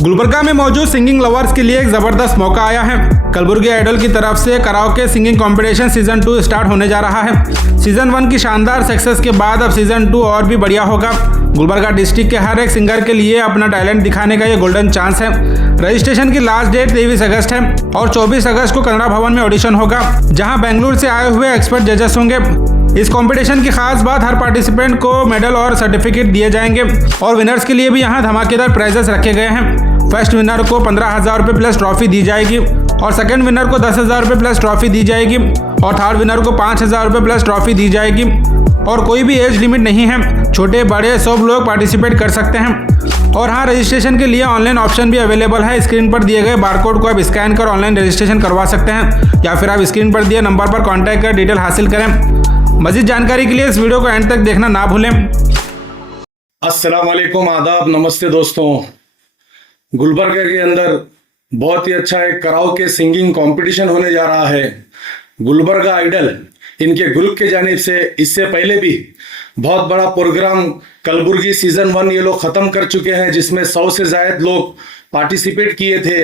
गुलबर्गा में मौजूद singing lovers के लिए एक जबरदस्त मौका आया है। कलबुर्गी आइडल की तरफ से karaoke singing competition season 2 start होने जा रहा है। सीजन 1 की शानदार सक्सेस के बाद अब सीजन 2 और भी बढ़िया होगा। गुलबर्गा डिस्ट्रिक्ट के हर एक सिंगर के लिए अपना टैलेंट दिखाने का ये गोल्डन चांस है। रजिस्ट्रेशन की लास्ट डेट 23 अगस्त है और 24 अगस्त को कन्नड़ा भवन में ऑडिशन होगा, जहां बेंगलुरु से आए हुए एक्सपर्ट जजेस होंगे। इस कंपटीशन की खास बात, हर पार्टिसिपेंट को मेडल और सर्टिफिकेट दिए जाएंगे और विनर्स के लिए भी यहां धमाकेदार प्राइजेस रखे गए हैं। फर्स्ट विनर को 15,000 रुपये प्लस ट्रॉफी दी जाएगी और सेकंड विनर को 10,000 रुपये प्लस ट्रॉफी दी जाएगी और थर्ड विनर को 5,000 रुपये प्लस ट्रॉफी दी जाएगी। और कोई भी एज लिमिट नहीं है, छोटे बड़े सब लोग पार्टिसिपेट कर सकते हैं। और हाँ, रजिस्ट्रेशन के लिए ऑनलाइन ऑप्शन भी अवेलेबल है। स्क्रीन पर दिए गए बारकोड को आप स्कैन कर ऑनलाइन रजिस्ट्रेशन करवा सकते हैं या फिर आप स्क्रीन पर दिए नंबर पर कॉन्टैक्ट कर डिटेल हासिल करें। मजीद जानकारी के लिए इस वीडियो को एंड तक देखना ना भूलें। अस्सलाम वालेकुम, आदाब, नमस्ते दोस्तों। गुलबर्गा के अंदर बहुत ही अच्छा एक कराओके सिंगिंग कंपटीशन होने जा रहा है। गुलबर्गा आइडल इनके ग्रुप के जानिब से इससे पहले भी बहुत बड़ा प्रोग्राम कलबुर्गी सीजन 1 ये लोग खत्म कर चुके हैं, जिसमें 100 से ज्यादा लोग पार्टिसिपेट किए थे।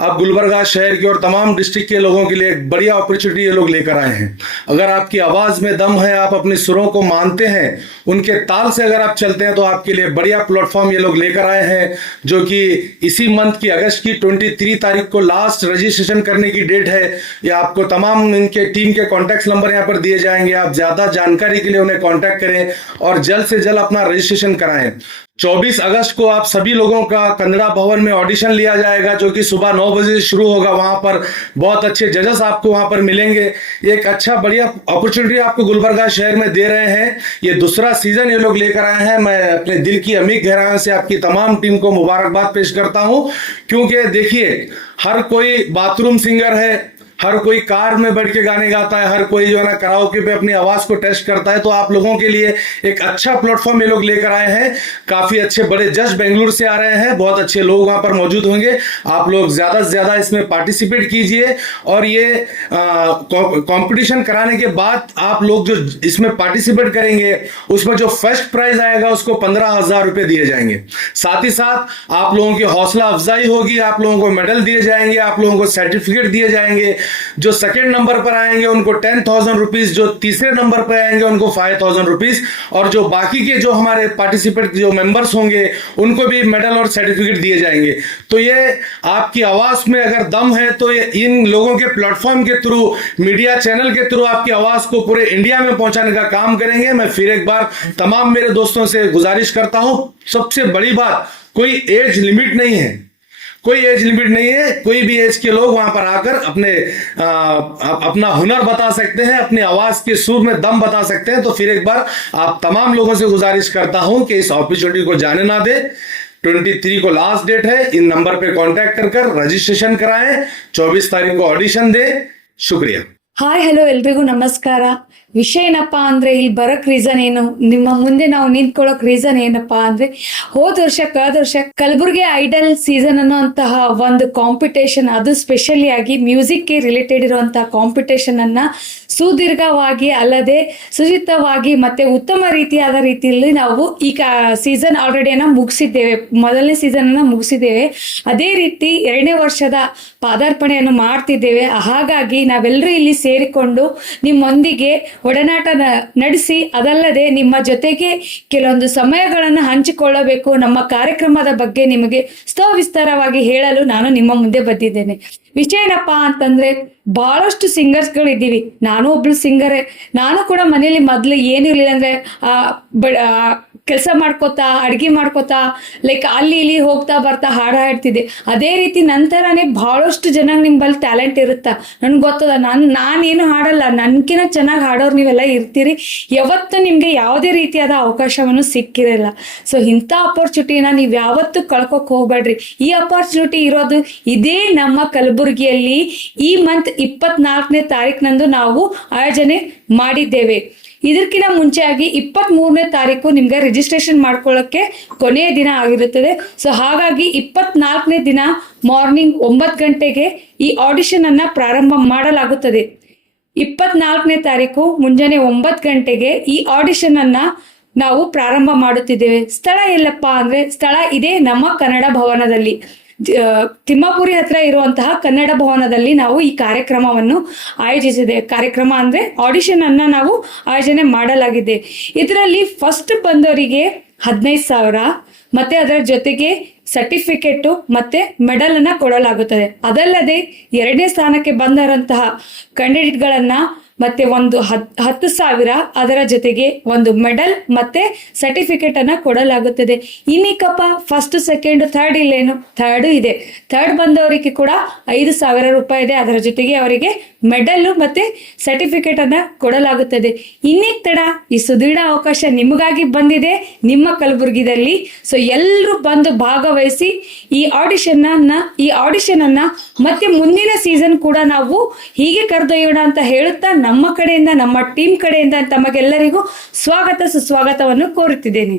अब गुलबर्गा शहर के और तमाम डिस्ट्रिक्ट के लोगों के लिए एक बढ़िया अपॉर्चुनिटी ये लोग लेकर आए हैं। अगर आपकी आवाज़ में दम है, आप अपने सुरों को मानते हैं, उनके ताल से अगर आप चलते हैं, तो आपके लिए बढ़िया प्लेटफॉर्म ये लोग लेकर आए हैं, जो कि इसी मंथ की अगस्त की 23 तारीख को लास्ट रजिस्ट्रेशन करने की डेट है। या आपको तमाम इनके टीम के कॉन्टैक्ट नंबर यहाँ पर दिए जाएंगे। आप ज़्यादा जानकारी के लिए उन्हें कॉन्टैक्ट करें और जल्द से जल्द अपना रजिस्ट्रेशन कराएं। 24 अगस्त को आप सभी लोगों का कन्नड़ा भवन में ऑडिशन लिया जाएगा, जो कि सुबह 9 बजे से शुरू होगा। वहां पर बहुत अच्छे जजेस आपको वहां पर मिलेंगे। एक अच्छा बढ़िया अपॉर्चुनिटी आपको गुलबर्गा शहर में दे रहे हैं। ये दूसरा सीजन ये लोग लेकर आए हैं। मैं अपने दिल की अमीर गहराइयों से आपकी तमाम टीम को मुबारकबाद पेश करता हूं, क्योंकि देखिए, हर कोई बाथरूम सिंगर है, हर कोई कार में बैठ के गाने गाता है, हर कोई जो है ना कराओके पे अपनी आवाज को टेस्ट करता है। तो आप लोगों के लिए एक अच्छा प्लेटफॉर्म ये लोग लेकर आए हैं। काफी अच्छे बड़े जज बेंगलुरु से आ रहे हैं, बहुत अच्छे लोग वहां पर मौजूद होंगे। आप लोग ज्यादा से ज्यादा इसमें पार्टिसिपेट कीजिए और ये कंपटीशन कराने के बाद आप लोग जो इसमें पार्टिसिपेट करेंगे, उसमें जो फर्स्ट प्राइज आएगा उसको 15,000 रुपए दिए जाएंगे। साथ ही साथ आप लोगों की हौसला अफजाई होगी, आप लोगों को मेडल दिए जाएंगे, आप लोगों को सर्टिफिकेट दिए जाएंगे। जो सेकंड नंबर पर आएंगे उनको 10,000 रुपीज, जो तीसरे नंबर पर आएंगे उनको 5,000 रुपीज, और जो बाकी के जो हमारे पार्टिसिपेंट जो मेंबर्स होंगे उनको भी मेडल और सर्टिफिकेट दिए जाएंगे। तो ये आपकी आवाज में अगर दम है, तो ये इन लोगों के प्लेटफॉर्म के थ्रू, मीडिया चैनल के थ्रू आपकी आवाज को पूरे इंडिया में पहुंचाने का काम करेंगे। मैं फिर एक बार तमाम मेरे दोस्तों से गुजारिश करता हूं, सबसे बड़ी बात, कोई एज लिमिट नहीं है, कोई एज लिमिट नहीं है। कोई भी एज के लोग वहां पर आकर अपना हुनर बता सकते हैं, अपनी आवाज के सुर में दम बता सकते हैं। तो फिर एक बार आप तमाम लोगों से गुजारिश करता हूं कि इस अपॉर्चुनिटी को जाने ना दे। 23 को लास्ट डेट है। इन नंबर पे कांटेक्ट कर रजिस्ट्रेशन कराएं। 24 तारीख को ऑडिशन दे। शुक्रिया। ಹಾಯ್ ಹಲೋ ಎಲ್ರಿಗೂ ನಮಸ್ಕಾರ. ವಿಷಯ ಏನಪ್ಪಾ ಅಂದ್ರೆ, ಇಲ್ಲಿ ಬರಕ್ ರೀಸನ್ ಏನು, ನಿಮ್ಮ ಮುಂದೆ ನಾವು ನಿಂತ್ಕೊಳ್ಳೋಕ್ ರೀಸನ್ ಏನಪ್ಪಾ ಅಂದ್ರೆ, ಕಳೆದ ವರ್ಷ ಕಲಬುರ್ಗಿ ಐಡಲ್ ಸೀಸನ್ ಅನ್ನುವಂತಹ ಒಂದು ಕಾಂಪಿಟೇಷನ್, ಅದು ಸ್ಪೆಷಲಿ ಆಗಿ ಮ್ಯೂಸಿಕ್ಗೆ ರಿಲೇಟೆಡ್ ಇರುವಂತಹ ಕಾಂಪಿಟೇಷನ್ ಅನ್ನ ಸುದೀರ್ಘವಾಗಿ ಅಲ್ಲದೆ ಸುಚಿತವಾಗಿ ಮತ್ತೆ ಉತ್ತಮ ರೀತಿಯಾದ ರೀತಿಯಲ್ಲಿ ನಾವು ಈ ಸೀಸನ್ ಆಲ್ರೆಡಿ ಮುಗಿಸಿದ್ದೇವೆ. ಮೊದಲನೇ ಸೀಸನ್ ಅನ್ನ ಮುಗಿಸಿದ್ದೇವೆ. ಅದೇ ರೀತಿ 2ನೇ ವರ್ಷದ ಪಾದಾರ್ಪಣೆಯನ್ನು ಮಾಡ್ತಿದ್ದೇವೆ. ಹಾಗಾಗಿ ನಾವೆಲ್ಲರೂ ಇಲ್ಲಿ ಸೇರಿಕೊಂಡು ನಿಮ್ಮೊಂದಿಗೆ ಒಡನಾಟ ನಡೆಸಿ, ಅದಲ್ಲದೆ ನಿಮ್ಮ ಜೊತೆಗೆ ಕೆಲವೊಂದು ಸಮಯಗಳನ್ನು ಹಂಚಿಕೊಳ್ಳಬೇಕು. ನಮ್ಮ ಕಾರ್ಯಕ್ರಮದ ಬಗ್ಗೆ ನಿಮಗೆ ಸವಿಸ್ತಾರವಾಗಿ ಹೇಳಲು ನಾನು ನಿಮ್ಮ ಮುಂದೆ ಬಂದಿದ್ದೇನೆ. ವಿಷಯ ಏನಪ್ಪಾ ಅಂತಂದ್ರೆ, ಬಹಳಷ್ಟು ಸಿಂಗರ್ಸ್ಗಳು ಇದ್ದೀವಿ. ನಾನು ಒಬ್ಳು ಸಿಂಗರೇ. ನಾನು ಕೂಡ ಮನೇಲಿ ಮೊದ್ಲು ಏನು ಇರಲಿಲ್ಲ ಅಂದ್ರೆ ಕೆಲಸ ಮಾಡ್ಕೋತಾ, ಅಡ್ಗೆ ಮಾಡ್ಕೋತಾ, ಲೈಕ್ ಅಲ್ಲಿ ಇಲ್ಲಿ ಹೋಗ್ತಾ ಬರ್ತಾ ಹಾಡು ಹಾಡ್ತಿದ್ದೆ. ಅದೇ ರೀತಿ ನಂತರನೇ ಬಹಳಷ್ಟು ಜನ ನಿಮ್ಮಲ್ಲಿ ಟ್ಯಾಲೆಂಟ್ ಇರುತ್ತಾ, ನನ್ಗೆ ಗೊತ್ತದ, ನಾನೇನು ಹಾಡಲ್ಲ, ನನ್ಕಿನ ಚೆನ್ನಾಗಿ ಹಾಡೋರು ನೀವೆಲ್ಲ ಇರ್ತೀರಿ. ಯಾವತ್ತೂ ನಿಮ್ಗೆ ಯಾವುದೇ ರೀತಿಯಾದ ಅವಕಾಶವನ್ನು ಸಿಕ್ಕಿರಲ್ಲ. ಸೊ ಇಂಥ ಅಪರ್ಚುನಿಟಿನ ನೀವು ಯಾವತ್ತೂ ಕಳ್ಕೊಕ್ ಹೋಗ್ಬೇಡ್ರಿ. ಈ ಅಪರ್ಚುನಿಟಿ ಇರೋದು ಇದೇ ನಮ್ಮ ಕಲಬುರ್ಗಿಯಲ್ಲಿ ಈ ಮಂತ್ 24ನೇ ತಾರೀಕಿನಂದು ನಾವು ಆಯೋಜನೆ ಮಾಡಿದ್ದೇವೆ. ಇದಕ್ಕಿಂತ ಮುಂಚೆಯಾಗಿ 23ನೇ ತಾರೀಕು ನಿಮ್ಗೆ ರಿಜಿಸ್ಟ್ರೇಷನ್ ಮಾಡ್ಕೊಳ್ಳೋಕ್ಕೆ ಕೊನೆಯ ದಿನ ಆಗಿರುತ್ತದೆ. ಸೊ ಹಾಗಾಗಿ 24ನೇ ದಿನ ಮಾರ್ನಿಂಗ್ 9 ಗಂಟೆಗೆ ಈ ಆಡಿಷನ್ ಅನ್ನ ಪ್ರಾರಂಭ ಮಾಡಲಾಗುತ್ತದೆ. 24ನೇ ತಾರೀಕು ಮುಂಜಾನೆ 9 ಗಂಟೆಗೆ ಈ ಆಡಿಷನ್ ಅನ್ನ ನಾವು ಪ್ರಾರಂಭ ಮಾಡುತ್ತಿದ್ದೇವೆ. ಸ್ಥಳ ಎಲ್ಲಪ್ಪ ಅಂದ್ರೆ, ಸ್ಥಳ ಇದೆ ನಮ್ಮ ಕನ್ನಡ ಭವನದಲ್ಲಿ. ತಿಮ್ಮಾಪುರಿ ಹತ್ರ ಇರುವಂತಹ ಕನ್ನಡ ಭವನದಲ್ಲಿ ನಾವು ಈ ಕಾರ್ಯಕ್ರಮವನ್ನು ಆಯೋಜಿಸಿದೆ. ಕಾರ್ಯಕ್ರಮ ಅಂದ್ರೆ ಆಡಿಷನ್ ಅನ್ನ ನಾವು ಆಯೋಜನೆ ಮಾಡಲಾಗಿದೆ. ಇದರಲ್ಲಿ ಫಸ್ಟ್ ಬಂದವರಿಗೆ 15,000 ಮತ್ತೆ ಅದರ ಜೊತೆಗೆ ಸರ್ಟಿಫಿಕೇಟ್ ಮತ್ತೆ ಮೆಡಲ್ ಅನ್ನ ಕೊಡಲಾಗುತ್ತದೆ. ಅದಲ್ಲದೆ 2ನೇ ಸ್ಥಾನಕ್ಕೆ ಬಂದರಂತಹ ಕ್ಯಾಂಡಿಡೇಟ್ಗಳನ್ನ ಮತ್ತೆ ಒಂದು 10,000 ಅದರ ಜೊತೆಗೆ ಒಂದು ಮೆಡಲ್ ಮತ್ತೆ ಸರ್ಟಿಫಿಕೇಟ್ ಅನ್ನ ಕೊಡಲಾಗುತ್ತದೆ. ಇನ್ನಿಕಪ್ಪ ಫಸ್ಟ್ ಸೆಕೆಂಡ್ ಥರ್ಡ್ ಇಲ್ಲೇನು ಥರ್ಡ್ ಇದೆ. ಥರ್ಡ್ ಬಂದವರಿಗೆ ಕೂಡ 5,000 ರೂಪಾಯಿ ಇದೆ. ಅದರ ಜೊತೆಗೆ ಅವರಿಗೆ ಮೆಡಲ್ ಮತ್ತೆ ಸರ್ಟಿಫಿಕೇಟ್ ಅನ್ನ ಕೊಡಲಾಗುತ್ತದೆ. ಇನ್ನೇಕ್ ತಡ, ಈ ಸುದೀರ್ಘ ಅವಕಾಶ ನಿಮಗಾಗಿ ಬಂದಿದೆ ನಿಮ್ಮ ಕಲಬುರಗಿದಲ್ಲಿ. ಸೊ ಎಲ್ಲರೂ ಬಂದು ಭಾಗವಹಿಸಿ ಈ ಆಡಿಷನ್ ಅನ್ನ ಮತ್ತೆ ಮುಂದಿನ ಸೀಸನ್ ಕೂಡ ನಾವು ಹೀಗೆ ಕರೆದೊಯ್ಯೋಣ ಅಂತ ಹೇಳುತ್ತಾ ನಮ್ಮ ಕಡೆಯಿಂದ, ನಮ್ಮ ಟೀಮ್ ಕಡೆಯಿಂದ ತಮಗೆಲ್ಲರಿಗೂ ಸ್ವಾಗತ ಸುಸ್ವಾಗತವನ್ನು ಕೋರುತ್ತಿದ್ದೇನೆ.